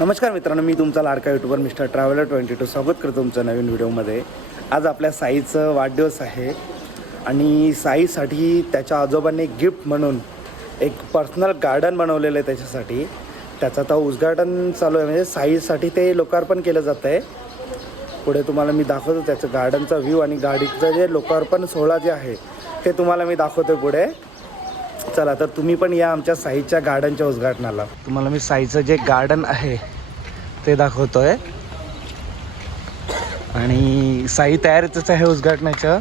नमस्कार मित्रांनो मी तुमचा लाडका YouTuber mister traveller twenty two स्वागत करतो तुमचं नवीन व्हिडिओमध्ये. आज आपल्या साईचं वाढदिवस आहे आणि साईसाठी त्याच्या आजोबांनी गिफ्ट म्हणून एक पर्सनल गार्डन बनवलेलं आहे त्याच्यासाठी. त्याचं आता उद्घाटन चालू आहे. म्हणजे साईसाठी ते लोकार्पण केलं जातं आहे पुढे तुम्हाला मी दाखवतो त्याचं गार्डनचा व्ह्यू आणि गाडीचं जे लोकार्पण सोहळा जे आहे ते तुम्हाला मी दाखवतो पुढे. चला तर तुम्ही पण या आमच्या साईच्या गार्डनच्या उद्घाटनाला. तुम्हाला मी साईचं जे गार्डन आहे ते दाखवतोय. आणि साई तयारीतच आहे उद्घाटनाच्या.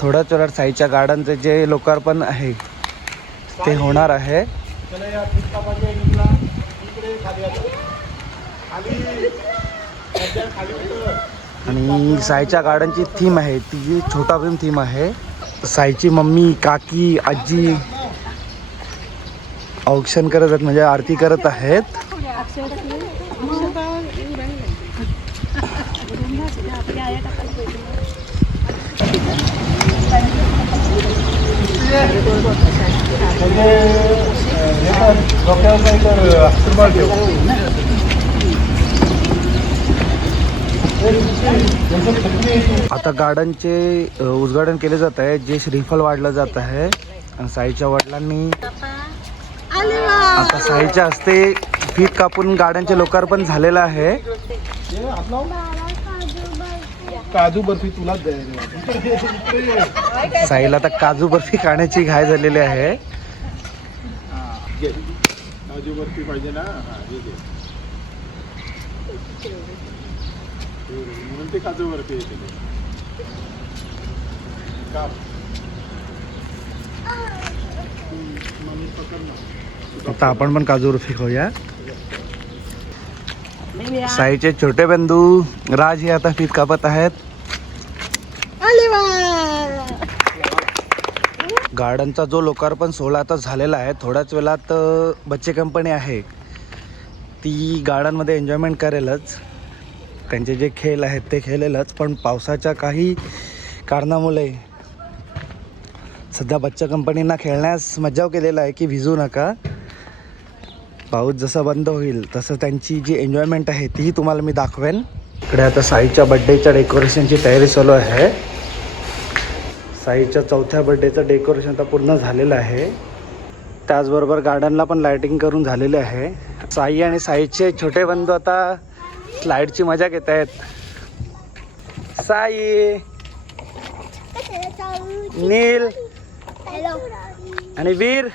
थोड्याच वेळात साईच्या गार्डनचं जे लोकार्पण आहे ते होणार आहे. आणि साईच्या गार्डनची थीम आहे ती छोटा भीम थीम आहे. साईची मम्मी काकी आजी औक्षण करत आहेत म्हणजे आरती करत आहेत. आता गार्डनचे उद्घाटन केले जात आहे. जे श्रीफल वाढलं जात आहे आणि साईच्या वडिलांनी आता साईच्या हस्ते फीत कापून गार्डनचे लोकार्पण झालेलं आहे. काजू बर्फी द्यायला साईला आता काजू बर्फी खाण्याची घाय झालेली आहे. काजू बर्फी पाहिजे ना. म्हणून ते येते. काप. आता आपण पण काजू बर्फी खाऊया. साईचे छोटे बंधू राज हे आता फीत कापत आहेत. गार्डनचा जो लोकार्पण सोहळा आता झालेला आहे थोड्याच वेळात बच्चे कंपनी आहे. ती गार्डनमध्ये एन्जॉयमेंट करेलच. त्यांचे जे खेळ आहेत ते खेळलेलंच पण पावसाच्या काही कारणामुळे सध्या बच्चा कंपनींना खेळण्यास मज्जाव केलेला आहे की भिजू नका. पाऊस जसा बंद होईल तसं त्यांची जी एन्जॉयमेंट आहे तीही तुम्हाला मी दाखवेन. इकडे आता साईच्या बड्डेच्या डेकोरेशनची तयारी चालू आहे. साईच्या चौथ्या बड्डेचं डेकोरेशन आता पूर्ण झालेलं आहे. त्याचबरोबर गार्डनला पण लायटिंग करून झालेले आहे. साई आणि साईचे छोटे बंधू आता स्लाईडची मजा घेत आहेत साई नील. आणि वीर.